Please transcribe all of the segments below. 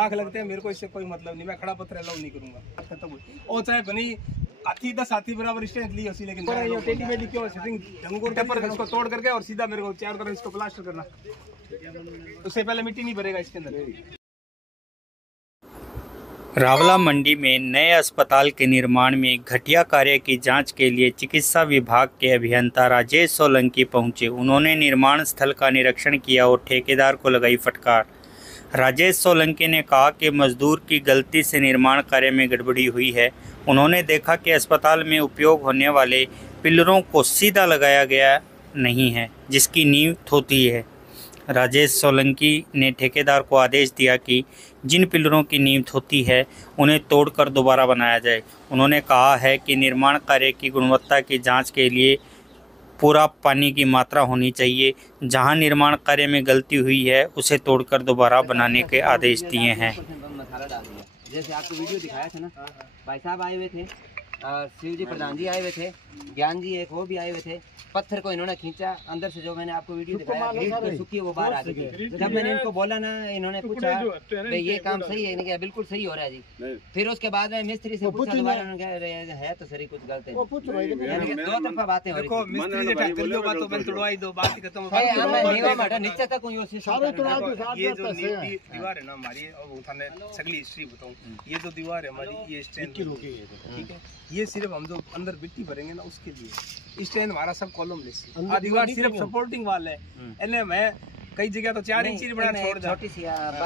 लाख लगते हैं, मेरे को इससे कोई मतलब नहीं, मैं खड़ा पत्थर अलाउ नहीं करूंगा, खत्म। और चाहे बनी हाथी 10 हाथी बराबर स्ट्रेंथ ली होती, लेकिन टेडी मेडी क्यों सेटिंग ढंगोर टेपर इसको तोड़ करके और सीधा मेरे को चारों तरफ इसको प्लास्टर करना, उससे पहले मिट्टी नहीं भरेगा इसके अंदर। रावला मंडी में नए अस्पताल के निर्माण में घटिया कार्य की जांच के लिए चिकित्सा विभाग के अभियंता राजेश सोलंकी पहुंचे। उन्होंने निर्माण स्थल का निरीक्षण किया और ठेकेदार को लगाई फटकार। राजेश सोलंकी ने कहा कि मजदूर की गलती से निर्माण कार्य में गड़बड़ी हुई है। उन्होंने देखा कि अस्पताल में उपयोग होने वाले पिलरों को सीधा लगाया गया नहीं है, जिसकी नींव थोथी है। राजेश सोलंकी ने ठेकेदार को आदेश दिया कि जिन पिलरों की नींव थोथी है उन्हें तोड़कर दोबारा बनाया जाए। उन्होंने कहा है कि निर्माण कार्य की गुणवत्ता की जांच के लिए पूरा पानी की मात्रा होनी चाहिए। जहां निर्माण कार्य में गलती हुई है उसे तोड़कर दोबारा बनाने के आदेश दिए हैं। जैसे आपको वीडियो दिखाया था ना, भाई साहब आए हुए थे और शिव जी प्रधान जी आए हुए थे, ज्ञान जी एक वो भी आए हुए थे। पत्थर को इन्होंने खींचा अंदर से, जो मैंने आपको वीडियो दिखाया ग्रिड पे सूखी है वो बाहर आ गई। जब मैंने इनको बोला ना, इन्होंने पूछा भाई ये काम सही है, इन्होंने बिल्कुल सही हो रहा है जी। फिर उसके बाद में मिस्त्री से पूछा दोबारा, उन्होंने कहा है तो सही कुछ गलत है। दो तरफा बातें हो रही है, नीचे तक ये जो दीवार है ना हमारी, सगली हिस्ट्री बताऊँ, ये जो दीवार है हमारी ये स्ट्रेंथ, ठीक है, ये सिर्फ हम जो अंदर मिट्टी भरेंगे ना उसके लिए स्टैंड हमारा सब कॉलम लेस, दीवार सिर्फ सपोर्टिंग वाल है। इन्हें मैं कई जगह तो 4 इंच बना छोड़ दा, छोटी सी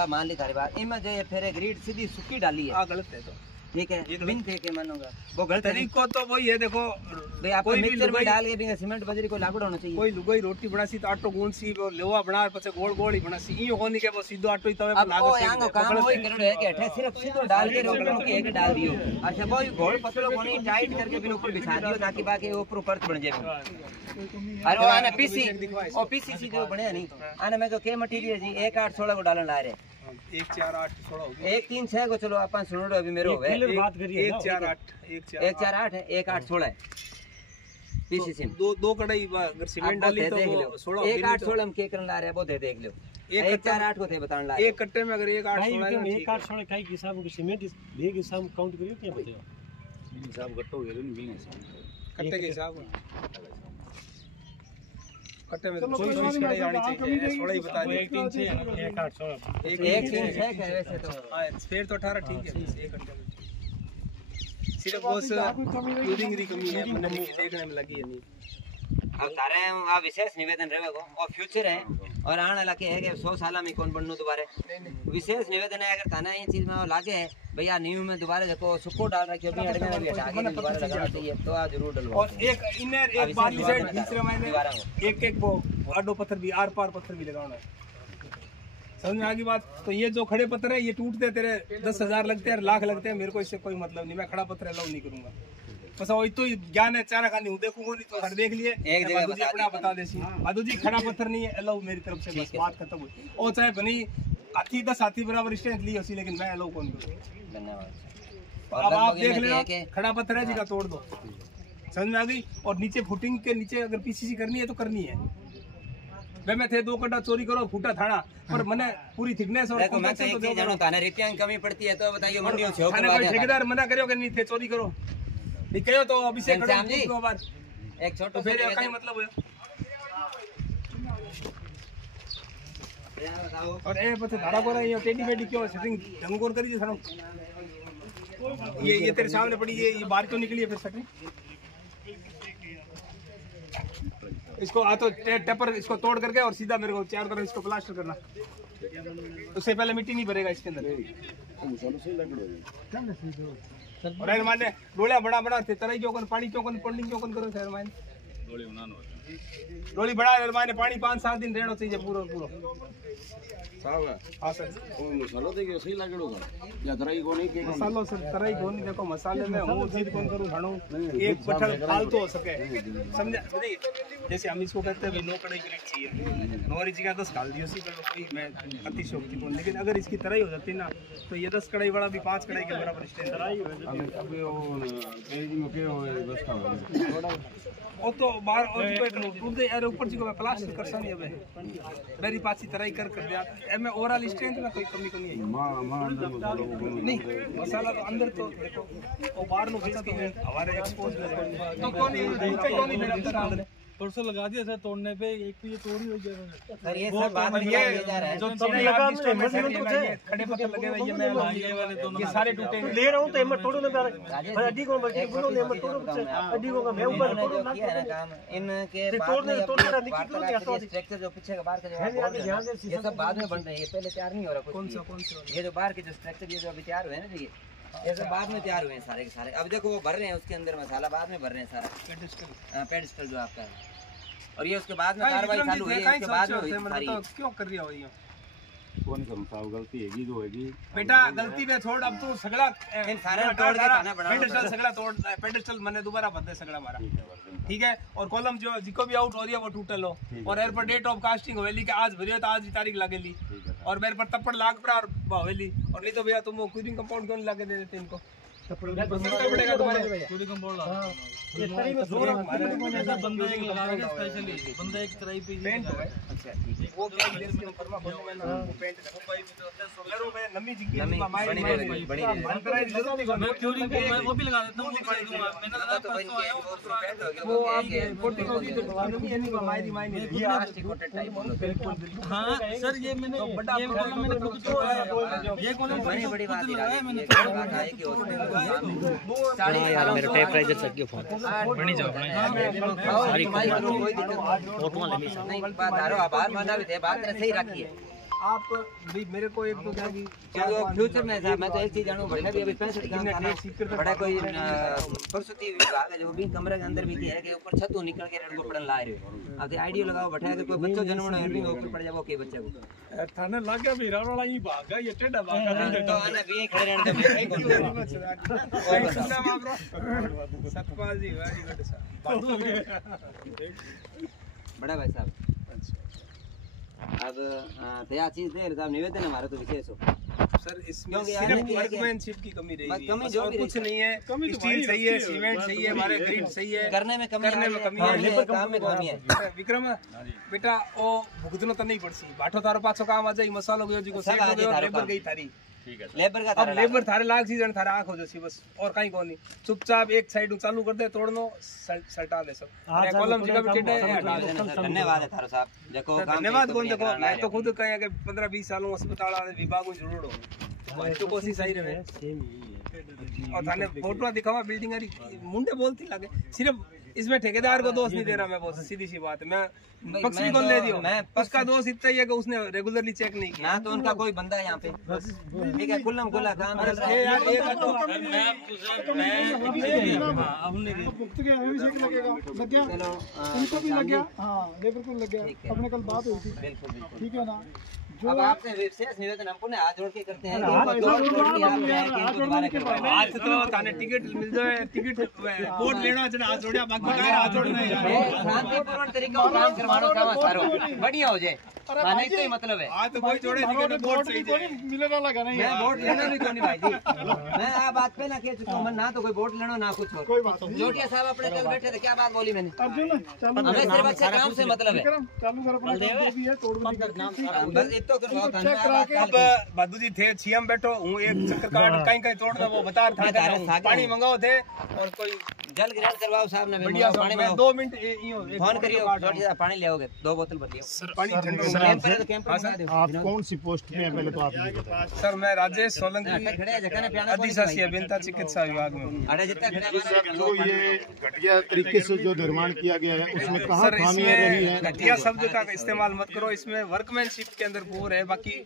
मान ली तारी बात, इनमें जो फिर ग्रिड सीधी सुक्की डाली है, गलत है। तो ठीक है, बिन थे के मानूंगा वो गलत तरीको तो वही है। देखो भाई आपको मिक्सर में डाल के भी सीमेंट बजरी को लागू होना चाहिए। कोई लुगाई रोटी बना सी तो आटो गूंद सी वो लोहा बना पछे गोल गोल ही बना सी, ई होनी के वो सीधो आटो ही तवे पर लागो से। अब काम वही करो है कि अठे सिर्फ सीधो डाल के रोकड़ों के एक डाल दियो, अच्छा वो घोल पतलो कोनी टाइट करके फिर ऊपर बिछा दियो ताकि बाकी ऊपर परत बन जाए। अरे आने पीसी ओ पीसी जो बने नहीं आने में के मटेरियल जी 1 8 16 को डालन ला रहे 1 4 8 16 हो गया, 1 3 6 को चलो अपन सुनो अभी मेरे हो गए, बात करिए 1 4 8 1 4 8 है 1 8 16 है पीसीसी दो कढ़ाई अगर सीमेंट डाली तो 16 1 8 16 हम के करन ला रहे हैं वो दे देख लो। 1 4 8 को थे बतान ला एक कट्टे में अगर 1 8 16 1 8 16 काई हिसाब को सीमेंट बेग हिसाब काउंट करियो क्या बताओ, हिसाब गट्टो हो गया नहीं कट्टे के हिसाब कट्टे में 24 कड़े आनी चाहिए, 16 ही बता दिए। 1 3 6 1 8 16 1 3 6 है वैसे तो हां, फिर तो 18 ठीक है। एक कट्टे में सिर्फ बस यूजिंग की कमी है, मैंने देखने में लगी है नहीं। अब तारे आ विशेष निवेदन रहे को और फ्यूचर है और आने वाला के है कि 100 साल में कौन बननो दोबारा विशेष निवेदन है। अगर थाना ये चीज में लागे है भैया न्यू में दोबारा देखो सुको डाल रखियो भी अड़मे में भी हटा के दोबारा लगाना चाहिए तो आ जरूर डलवा। और एक इनर एक बात साइड दूसरे में एक वो आडो पत्थर भी आर पार पत्थर भी लगाना है, समझ में आ गई बात। तो ये जो खड़े पत्थर है ये टूटते तेरे 10,000 लगते हैं, लाख लगते हैं, मेरे को इससे कोई मतलब नहीं, मैं खड़ा पत्थर अलाउ नहीं करूंगा। बस वही तो ज्ञान है, चारा खानी हूँ देखूंगा नहीं तो घर देख लिए एक जगह जी अपना बता देसी माधु जी खड़ा पत्थर नहीं है अलाउ मेरी तरफ से, बस बात खत्म हुई। और चाहे बनी हाथी 10 हाथी बराबर स्ट्रेंथ ली होती, लेकिन मैं अलाउ कौन करूँ। धन्यवाद। अब आप देख लेना खड़ा पत्थर है जी का तोड़ दो, समझ में आ गई। और नीचे फुटिंग के नीचे अगर पीसीसी करनी है तो करनी है। वे मैं थे 2 कट्टा चोरी करो फूटा थाना पर मैंने पूरी थिकनेस और रुपया की कमी पड़ती है तो बताइए मंडियों से ठेकेदार मना करो कि नहीं थे चोरी करो नहीं कहो तो अभिषेक एक छोटा फिर कहीं मतलब है। और ए पछे धारा को रही है टेडी बेडी क्यों सेटिंग ढंगोर करी थानो ये तेरे सामने पड़ी है, ये बाहर क्यों निकली है फिर सेटिंग। इसको आ तो टेपर इसको तोड़ करके और सीधा मेरे को चारों तरफ इसको प्लास्टर करना, उससे पहले मिट्टी नहीं भरेगा इसके अंदर। और माने डोलिया बड़ा बड़ा थे तरई क्यों कन पानी क्यों कन पंडिंग क्यों कन करो शहर माने डोली बड़ा माने पानी 5-7 दिन रहना चाहिए पूरा साहब। हां सर वो मसाला देखियो सही लागेड़ो या तराई को नहीं के मसालो सर तराई को नहीं देखो मसाले में हूं जीत कौन करूं खाणो एक बटल फालतू हो सके समझ जैसे हम इसको कहते हैं 9 कड़ाई की चाहिए नौरी जगह 10 डाल दियो सी कोई मैं अतिशयोक्ति बोल, लेकिन अगर इसकी तराई हो जाती ना तो ये 10 कड़ाई वाला भी 5 कड़ाई के बराबर स्टैंड तराई हो जाती। अभी वो पेजिंग के व्यवस्था हो वो तो बाहर और कोई टूट दे यार ऊपर जी को मैं प्लास्टर कर सा नहीं अब मेरी पासी तरह ही कर दिया मैं ओवरऑल स्ट्रेंथ में कोई कमी नहीं नहीं मसाला तो अंदर तो देखो वो बाहर नो खींच के हमारे एक्सपोज तो कौन मेरा अंदर परसों लगा दिया सर तोड़ने पे एक तो ये तोड़ी हो गया सर ये सब बात में ये जा रहा है जो तब लगा खड़े पत्थर लगे हुए ये मैं ये वाले दोनों ये सारे टूटे ले रहा हूँ तो हिम्मत तोड़ो ना हड्डी को हिम्मत तोड़ो हड्डी को मैं ऊपर जो किया है ना काम इनके बाद में स्ट्रक्चर जो पीछे का बाहर का जो ये सब बाद में बन रहे हैं ये पहले तैयार नहीं हो रहा कुछ कौन सा ये जो बाहर के जो स्ट्रक्चर ये जो अभी तैयार हुए हैं ना ये सब बाद में तैयार हुए हैं सारे के सारे अब देखो वो भर रहे हैं उसके अंदर मसाला बाद में भर रहे हैं सारा पेडिस्टल जो आपका है और ये उसके बाद में कार्रवाई चालू हुई है उसके बाद में हुई सारी क्यों कर रही हो ये कौन साहब गलती हैगी जो हैगी बेटा गलती में छोड़ अब तू सगड़ा इन सारे तोड़ के खाना बना पेडिस्टल सगड़ा तोड़ पेडिस्टल मैंने दोबारा भर दे सगड़ा मारा ठीक है और कॉलम जो जिको भी आउट हो रही है वो टूटे लो और एर पर डेट ऑफ कास्टिंग हवेली के आज भरियो तो आज की तारीख लगेली और मेरे पर तप्पड़ लाग पड़ा और हवेली और नहीं तो भैया तुम वो कूलिंग कंपाउंड क्यों लगा दे देते इनको पड़ेगा तुम्हारे चोरी कंपाउंड बंदा एक लगा रहा है स्पेशली बंदा एक तरह पे पेंट है अच्छा ठीक है वो क्या देश के फरमा खोलने में ना वो पेंट कलरों में नमी जी की बड़ी बड़ी अंतरा जरूरत नहीं मैं क्यूरिंग को मैं वो भी लगा देता हूं मैंने लगा तो परसों आया वो आगे कोटी कोटी तो नमी है नहीं मायरी मायनी ये प्लास्टिक कोटेड टाइप बिल्कुल हां सर ये मैंने बड़ा ये कॉलम मैंने खुद जो ये कॉलम बड़ी बड़ी बात लगाया मैंने है कि हॉस्पिटल मेरा टेम्परेचर चेक किया फोन बनी जाओ सारी कोई दिक्कत फोटो नहीं बात आ रहा आभार माना भी थे बात सही रखी है आप भी मेरे को एक तो क्या कि फ्यूचर में साहब मैं तो एक चीज जानूं बढ़िया भी अभी 65 काम था बड़ा कोई प्रसूति विभाग है जो भी कमरे के अंदर भी है कि ऊपर छत निकल के रेड को पड़न ला रहे हो अब आइडिया लगाओ बैठा अगर कोई बच्चा जन्मना है भी ऊपर पड़ जाओ के बच्चे को थाने लग गया भी रावण वाला ही भागा ये टेढ़ा भागा तो आने भी खड़े रहने दे नहीं कौन सतपाल जी वेरी गुड सर बड़ा भाई साहब अब तैयार चीज दे साहब निवेदन है हमारा तो विशेष हो सर इसमें सिर्फ वर्कमैनशिप की कमी रही है और कुछ नहीं है स्टील सही है सीमेंट सही है हमारे ग्रिड सही है करने में कमी है काम में कमी है विक्रम बेटा ओ भुगतना तो नहीं पड़सी बाठो तारो पाछो काम आ जाई मसालो गयो जी को सेट हो गयो लेबर गई थारी ठीक है लेबर का अब लेबर थारे लाग सीजन थारे आंख हो जसी बस और कहीं कोनी चुपचाप एक साइड चालू कर दे तोड़नो सल्टा दे सब अरे कॉलम जगह पे टेढ़ा है हटा दे धन्यवाद है थारो साहब देखो धन्यवाद कौन देखो मैं तो खुद कहीं के 15-20 सालों अस्पताल वाले विभाग में जरूर हो तो कोशिश सही रहे और थाने फोटो दिखावा बिल्डिंग मुंडे बोलती लगे सिर्फ इसमें ठेकेदार को दोष नहीं दे रहा मैं बहुत सीधी सी बात है मैं पक्षी को ले दियो उसका दोष इतना ही है कि उसने रेगुलरली चेक नहीं किया ना तो उनका कोई बंदा है यहाँ पे ठीक है खुल्लम खुला काम चल रहा है चलो उनको भी लग गया हाँ लेबर को लग गया अपने कल बात हुई थी बिल्कुल बिल्कुल ठीक है ना अब आपसे विशेष निवेदन हमको ने हाथ जोड़ के करते हैं आज तो थाने टिकट मिल जाए टिकट वोट लेना चाहिए हाथ जोड़िया बाकी का हाथ जोड़ना है शांतिपूर्ण तरीका काम करवाना काम सारो बढ़िया हो जाए नहीं तो ही मतलब है हाथ कोई जोड़े टिकट वोट सही जाए मिलेगा लगा नहीं मैं वोट लेना भी कोनी भाई जी मैं आ बात पे ना खेच चुका हूं ना तो कोई वोट लेना ना कुछ कोई बात नहीं जोटिया साहब अपने कल बैठे थे क्या बात बोली मैंने अर्जुन चालू हमें सिर्फ अच्छे काम से मतलब है चालू कर अपना जो भी है तोड़ बस इतना तो बहुत धन्यवाद अब बादू जी थे सीएम बैठो हूँ एक चक्कर काट कहीं कहीं तोड़ना वो बता रहा था पानी मंगाओ थे और कोई जल ग्रहण करवाओ साहब ने बढ़िया पानी मैं में 2 मिनट फोन करियो जोटिया पानी ले आओगे 2 बोतल भर लियो पानी ठंडा आप कौन सी पोस्ट में है पहले तो आप सर मैं राजेश सोलंकी अधिशासी अभियंता चिकित्सा विभाग में हूँ अरे जितना जो ये घटिया तरीके से जो निर्माण किया गया है उसमें कहाँ सर खामियां रही इसमें है घटिया शब्द का इस्तेमाल मत करो इसमें वर्कमैनशिप के अंदर पूर है बाकी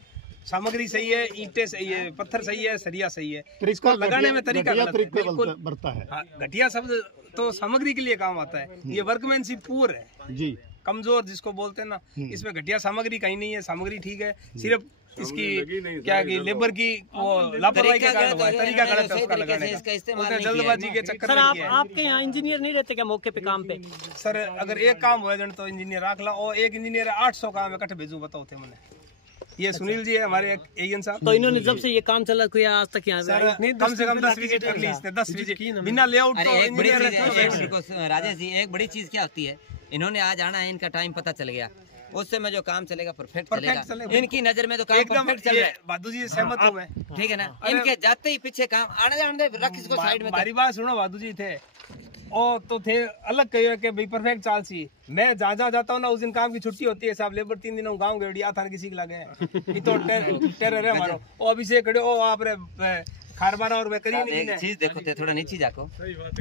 सामग्री सही है ईंटें सही है पत्थर सही है सरिया सही है इसको लगाने में तरीका तरीका बरता है। घटिया शब्द तो सामग्री के लिए काम आता है ये वर्कमैनशिप पूर है जी कमजोर जिसको बोलते हैं ना इसमें घटिया सामग्री कहीं नहीं है सामग्री ठीक है सिर्फ इसकी क्या की लेबर की वो लापरवाही के कारण हुआ है तरीका गलत है उसका लगाने का उसने जल्दबाजी के चक्कर में किया है। आपके यहाँ इंजीनियर नहीं रहते क्या मौके पे काम पे सर अगर एक काम हो तो इंजीनियर रख ला और एक इंजीनियर 800 काम इकट्ठे भेजू बताओ थे मैंने ये सुनील जी है हमारे एएन साहब तो इन्होंने जब से ये काम चला कोई आज तक यहाँ सर नहीं कम से कम 10 विजिट कर ली इसने 10 विजिट बिना लेआउट तो इंजीनियर राजेश जी एक बड़ी चीज क्या होती है इन्होंने आज आना है, इनका टाइम पता चल गया, उससे में जो काम चलेगा परफेक्ट चलेगा। इनकी नजर में तो काम परफेक्ट चल रहा है। बादू जी सहमत हूँ मैं, ठीक है ना। इनके जाते ही पीछे काम आने जाने दे, रख इसको साइड में। हमारी बात सुनो, बादू जी थे और तो थे अलग कहिए कि भाई परफेक्ट चाल सी। मैं जहाँ जाता हूँ ना उस दिन काम की छुट्टी होती है साहब, लेबर 3 दिनों गाँव गया था किसी के लगे तो टेरर है हमारा। ओ अभिषेक खड़े ओ आप रे खारबारा और मैं करी नहीं चीज देखो थे थोड़ा नीचे जाको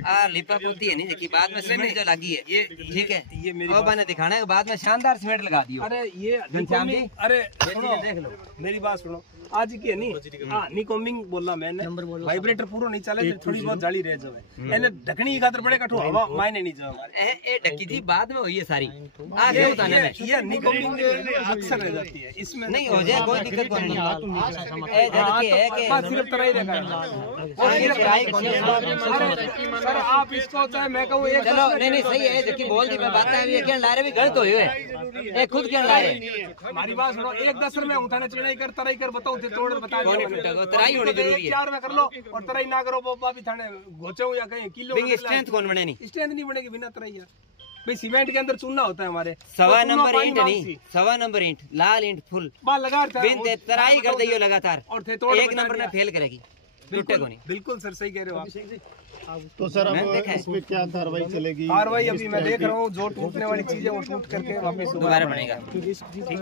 आ लिपा पोती है नहीं देखी, बाद में सीमेंट जो लगी है ये ठीक है, ये मेरी और मैंने दिखाना है बाद में शानदार सीमेंट लगा दियो। अरे ये अरे देख लो मेरी बात सुनो, आज की है नहीं हाँ निकोमिंग बोला मैंने, वाइब्रेटर पूरा नहीं चले थोड़ी बहुत जाली रह जाए एने ढकनी की खातर बड़े कठो हवा मायने नहीं जाओ ए ढकी जी बाद में हुई है सारी आगे बताने में। ये निकोमिंग अक्सर रह जाती है, इसमें नहीं हो जाए कोई दिक्कत नहीं है। है कि सिर्फ तरह ही रहेगा सर आप इसको चाहे मैं कहूँ चलो नहीं सही है देखिए बोल दी मैं बात है, ये क्या ला रहे भी गलत हुए है, खुद क्या ला रहे। हमारी बात सुनो, 1-10 में उठाने चढ़ाई कर तराई कर बताओ तोड़ बता तराई होनी जरूरी है, 4 में कर लो और तराई ना करो बाबा भी थाने घोचो या कहीं किलो स्ट्रेंथ कौन बने नहीं, स्ट्रेंथ नहीं बनेगी बिना तराई यार। भाई सीमेंट के अंदर चूना होता है हमारे, 1.25 नंबर ईंट नहीं 1.25 नंबर ईंट लाल ईंट फुल बाल लगा तराई कर दियो लगातार और 1 नंबर में फेल करेगी। बिल्कुल सर सही कह रहे हो आप। तो सर अब इस पे क्या कार्रवाई चलेगी? कार्रवाई अभी मैं देख रहा हूँ, जो टूटने वाली चीजें वो टूट करके वापस दोबारा बनेगा।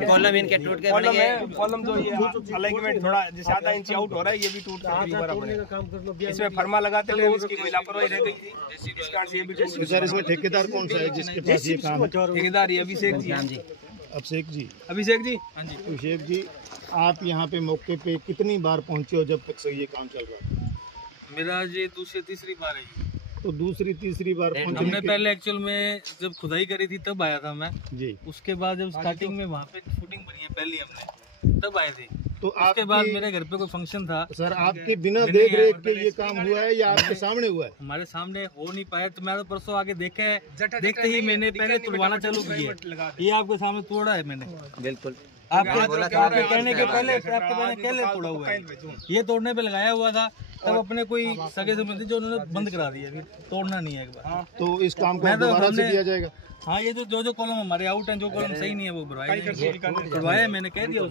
कॉलम इनके टूट के बनेंगे, कॉलम जो ये अलाइनमेंट थोड़ा जैसे आधा इंच आउट हो रहा है ये भी टूट करके दोबारा बनेगा। इसमें फरमा लगाते थे, इसकी कोई लापरवाही रह गई थी इस कारण से ये भी टूट। सर इसमें ठेकेदार कौन सा है जिसके पास ये काम है? ठेकेदार ये अभिषेक जी। अभिषेक जी। अभिषेक जी हाँ जी। अभिषेक जी आप यहाँ पे मौके पे कितनी बार पहुँचे हो जब तक से ये काम चल रहा है? मेरा ये दूसरी तीसरी बार है। तो दूसरी तीसरी बार हमने पहले एक्चुअल में जब खुदाई करी थी तब आया था मैं जी, उसके बाद जब स्टार्टिंग में वहाँ पे फुटिंग बनी है पहली हमने तब आए थे। तो उसके बाद मेरे घर पे कोई फंक्शन था। सर आपके बिना देख रेख के ये काम हुआ है या आपके सामने हुआ है? हमारे सामने हो नहीं पाया तो मैं तो परसों आगे देखा है, देखते ही मैंने पहले तोड़वाना चालू किया। ये आपके सामने तोड़ा है मैंने, बिल्कुल आपके कहने के पहले तोड़ा हुआ है। ये तोड़ने पे लगाया हुआ था तब अपने कोई सगे संबंधी जो उन्होंने बंद करा दिया, फिर तोड़ना नहीं है एक बार। तो इस काम को दोबारा से किया जाएगा? हाँ ये जो कॉलम हमारे आउट हैं, जो कॉलम सही नहीं है वो भरवाए मैंने कह दिया।